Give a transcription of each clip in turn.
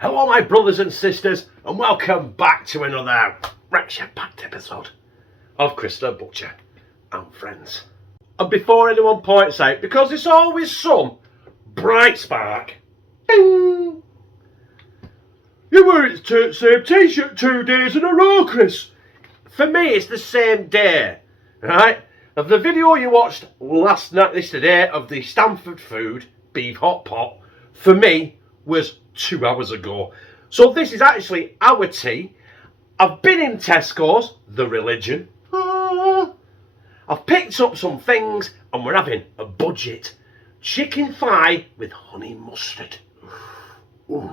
Hello my brothers and sisters, and welcome back to another action-packed episode of Chris the Butcher and Friends. And before anyone points out, because there's always some bright spark, ding! You wear the same t-shirt 2 days in a row, Chris. For me, it's the same day, right? Of the video you watched yesterday of the Stanford Food beef hot pot, for me, was 2 hours ago. So this is actually our tea. I've been in Tesco's, the religion. I've picked up some things and we're having a budget chicken thigh with honey mustard. Ooh.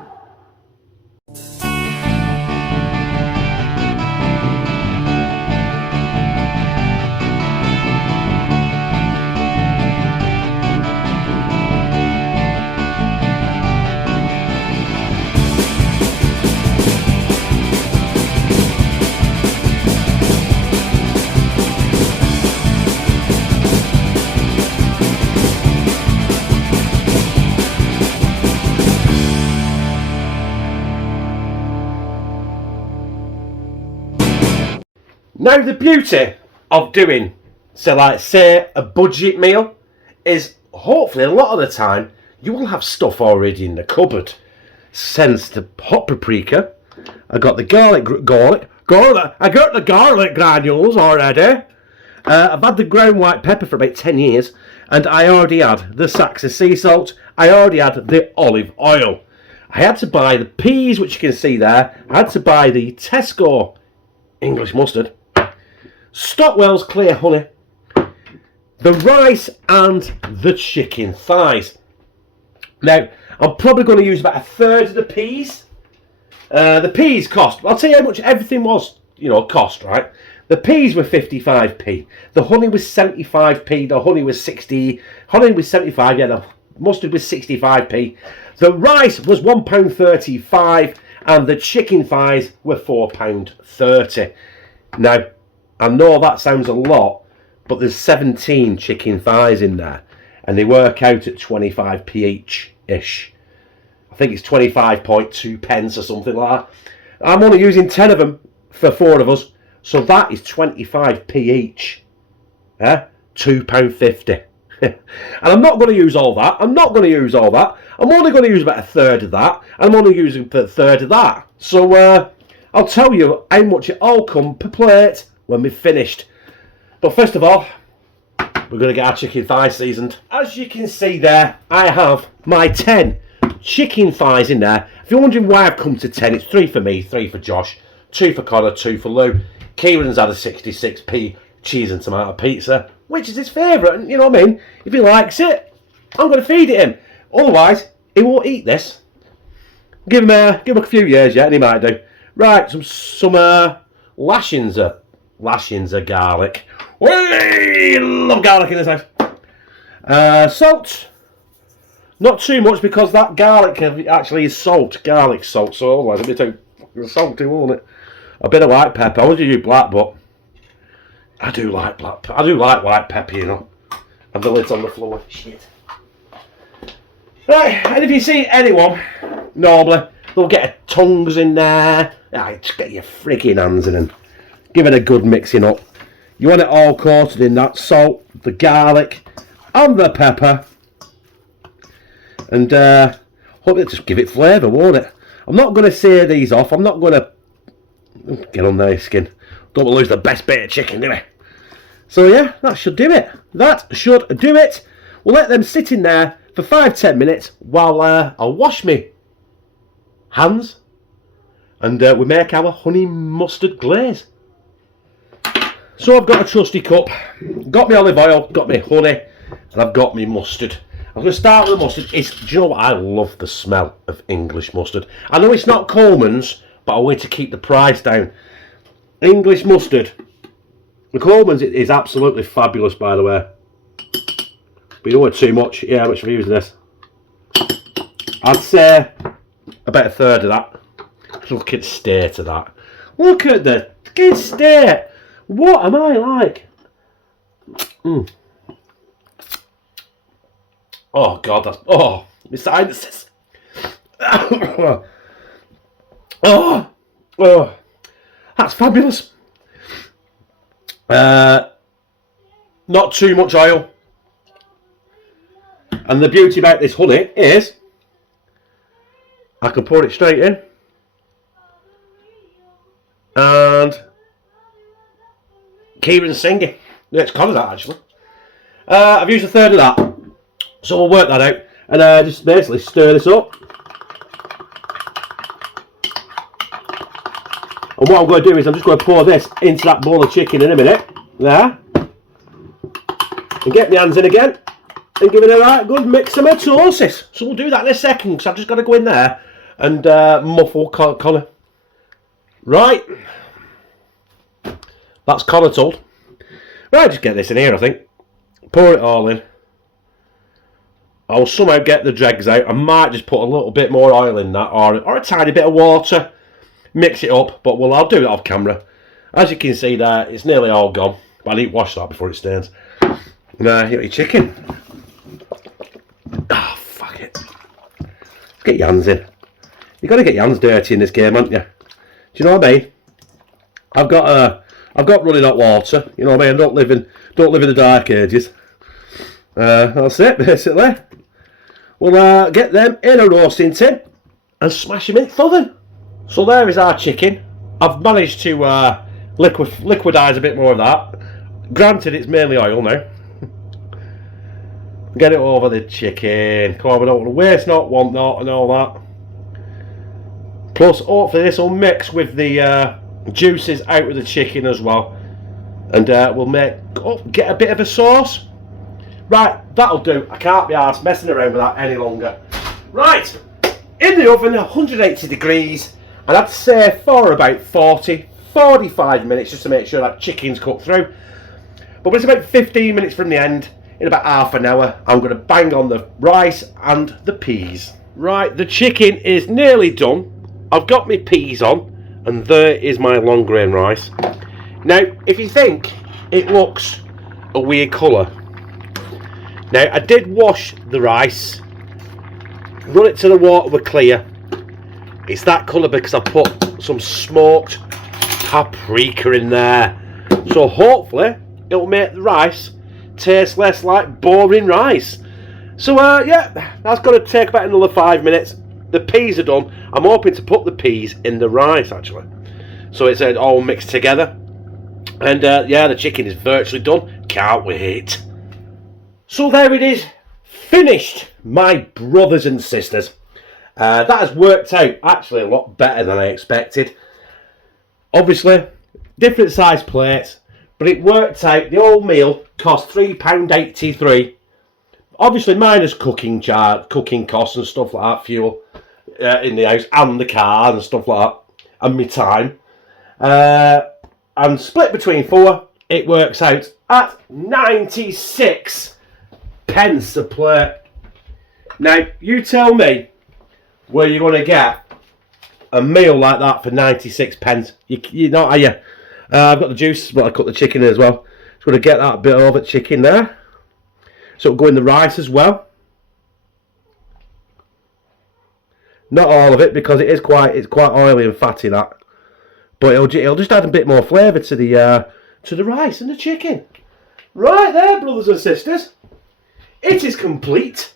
Now the beauty of doing, say a budget meal is hopefully a lot of the time you will have stuff already in the cupboard. Since the hot paprika, I got the garlic, I got the garlic granules already. I've had the ground white pepper for about 10 years, and I already had the sacks of sea salt. I already had the olive oil. I had to buy the peas, which you can see there. I had to buy the Tesco English mustard, Stockwell's clear honey, the rice and the chicken thighs. Now, I'm probably going to use about 1/3 of the peas. The peas cost, I'll tell you how much everything was, cost, right? The peas were 55p. The honey was 75p. The honey was 75, yeah, the mustard was 65p. The rice was £1.35 and the chicken thighs were £4.30. Now, I know that sounds a lot, but there's 17 chicken thighs in there, and they work out at 25p each-ish. I think it's 25.2 pence or something like that. I'm only using 10 of them for 4 of us, so that is 25p each. £2.50. And I'm not going to use all that. I'm only going to use about 1/3 of that. I'm only using 1/3 of that. So I'll tell you how much it all comes per plate when we've finished. But first of all, we're going to get our chicken thighs seasoned. As you can see there, I have my 10 chicken thighs in there. If you're wondering why I've come to 10, it's 3 for me, 3 for Josh, 2 for Connor, 2 for Lou. Kieran's had a 66p cheese and tomato pizza, which is his favourite, and you know what I mean? If he likes it, I'm going to feed it him. Otherwise, he won't eat this. Give him a few years yet, and he might do. Right, some lashings of garlic. We love garlic in this house. Salt. Not too much because that garlic actually is salt. Garlic salt, so otherwise it'll be too salty, won't it? A bit of white pepper. I would do black, but I do like black. I do like white pepper, And the lid's on the floor. Shit. Right, and if you see anyone, normally, they'll get tongues in there. Just get your freaking hands in and give it a good mixing up. You want it all coated in that salt, the garlic, and the pepper. And hope it'll just give it flavour, won't it? I'm not going to sear these off. I'm not going to get on their skin. Don't want to lose the best bit of chicken, do we? So yeah, that should do it. We'll let them sit in there for 5-10 minutes while I wash me hands and we make our honey mustard glaze. So I've got a trusty cup, got my olive oil, got my honey, and I've got my mustard. I'm going to start with the mustard. Do you know what? I love the smell of English mustard. I know it's not Coleman's, but I want to keep the price down. English mustard. The Coleman's is absolutely fabulous, by the way. But you don't want too much. Yeah, how much are we using this? I'd say about 1/3 of that. Look at the state of that. Look at the state. What am I like? Oh God, that's my sinuses. Oh, oh, that's fabulous. Not too much oil. And the beauty about this honey is I can pour it straight in and Kieran's singing. Yeah, it's covered that actually. I've used a third of that, so we'll work that out and just basically stir this up. And what I'm going to do is I'm just going to pour this into that bowl of chicken in a minute. There. And get my hands in again. And give it a right good mix of mitosis. So we'll do that in a second because I've just got to go in there and muffle Connor. Right. That's Connor told. Right, just get this in here, I think. Pour it all in. I'll somehow get the dregs out. I might just put a little bit more oil in that or a tiny bit of water. Mix it up, but I'll do it off camera. As you can see there, it's nearly all gone. But I need to wash that before it stains. Now, you got your chicken. Oh, fuck it. Get your hands in. You've got to get your hands dirty in this game, haven't you? Do you know what I mean? I've got running hot water. You know what I mean? I don't live in the dark ages. That's it, basically. We'll get them in a roasting tin and smash them in the oven. So there is our chicken. I've managed to liquidise a bit more of that. Granted, it's mainly oil now. Get it over the chicken. Come on, we don't want to waste not, want not, and all that. Plus, hopefully this will mix with the juices out of the chicken as well. And we'll get a bit of a sauce. Right, that'll do. I can't be arsed messing around with that any longer. Right, in the oven, 180 degrees. And I'd say for about 40-45 minutes just to make sure that chicken's cooked through. But when it's about 15 minutes from the end, in about half an hour, I'm going to bang on the rice and the peas. Right, the chicken is nearly done. I've got my peas on, and there is my long grain rice. Now, if you think it looks a weird colour, now I did wash the rice, run it to the water with clear. It's that colour because I put some smoked paprika in there. So hopefully it'll make the rice taste less like boring rice. So yeah, that's going to take about another 5 minutes. The peas are done. I'm hoping to put the peas in the rice actually. So it's all mixed together. And yeah, the chicken is virtually done. Can't wait. So there it is. Finished, my brothers and sisters. That has worked out actually a lot better than I expected. Obviously, different size plates, but it worked out. The whole meal cost £3.83. Obviously, minus cooking costs and stuff like that, fuel in the house, and the car and stuff like that, and my time. And split between 4, it works out at 96 pence a plate. Now, you tell me where you're going to get a meal like that for 96 pence. You know, are you? I've got the juice, but I cut the chicken in as well. Just going to get that bit of the chicken there. So it'll go in the rice as well. Not all of it because it's quite oily and fatty that. But it'll just add a bit more flavour to the rice and the chicken. Right there, brothers and sisters. It is complete.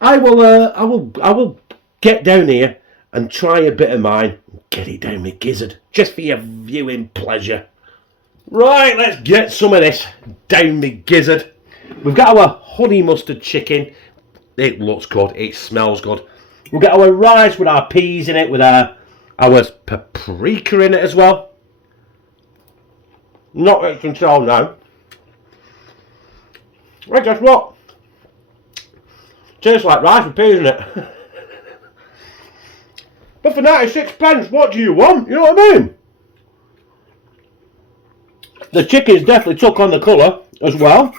I will get down here and try a bit of mine. Get it down my gizzard. Just for your viewing pleasure. Right, let's get some of this down my gizzard. We've got our honey mustard chicken. It looks good. It smells good. We'll get our rice with our peas in it, with our paprika in it as well. Not at control now. Well, guess what? Tastes like rice with peas in it. But for 96 pence, what do you want? You know what I mean? The chicken's definitely took on the colour as well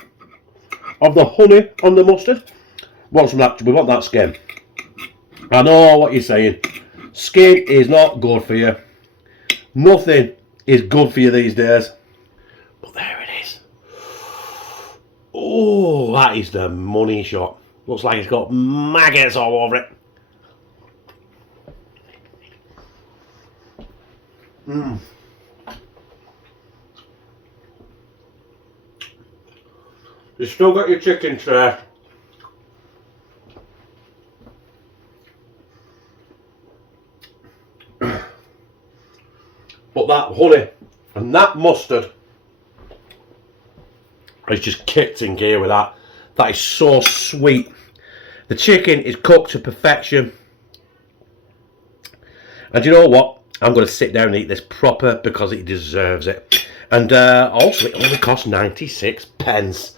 of the honey on the mustard. Want some of that? We want that skin. I know what you're saying. Skin is not good for you. Nothing is good for you these days. But there it is. Oh, that is the money shot. Looks like it's got maggots all over it. Mm. You still got your chicken tray. But that honey and that mustard is just kicked in gear with that. That is so sweet. The chicken is cooked to perfection. And you know what? I'm going to sit down and eat this proper because it deserves it. And also, it only costs 96 pence.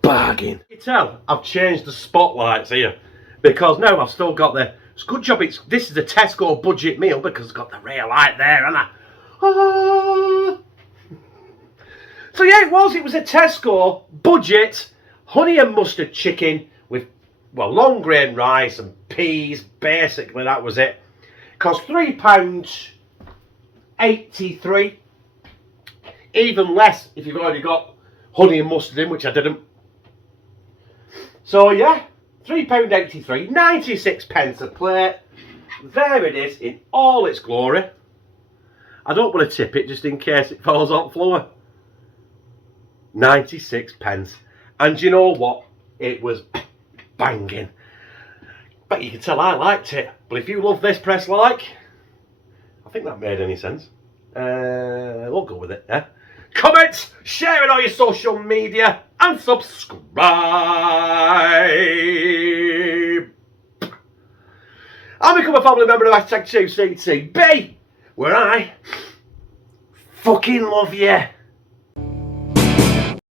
Bargain. You tell I've changed the spotlights here because now I've still got the. It's a good job. This is a Tesco budget meal because it's got the rear light there, and so yeah, it was a Tesco budget honey and mustard chicken with, well, long grain rice and peas. Basically, that was it. Cost £3.83. Even less if you've already got honey and mustard in, which I didn't. So yeah, £3.83, 96 pence a plate. There it is in all its glory. I don't want to tip it just in case it falls on the floor. 96 pence. And you know what? It was banging. But you can tell I liked it. But if you love this, press like. I think that made any sense. We'll go with it, yeah? Comment, share it on your social media, and subscribe. And become a family member of #2CTB, where I fucking love you.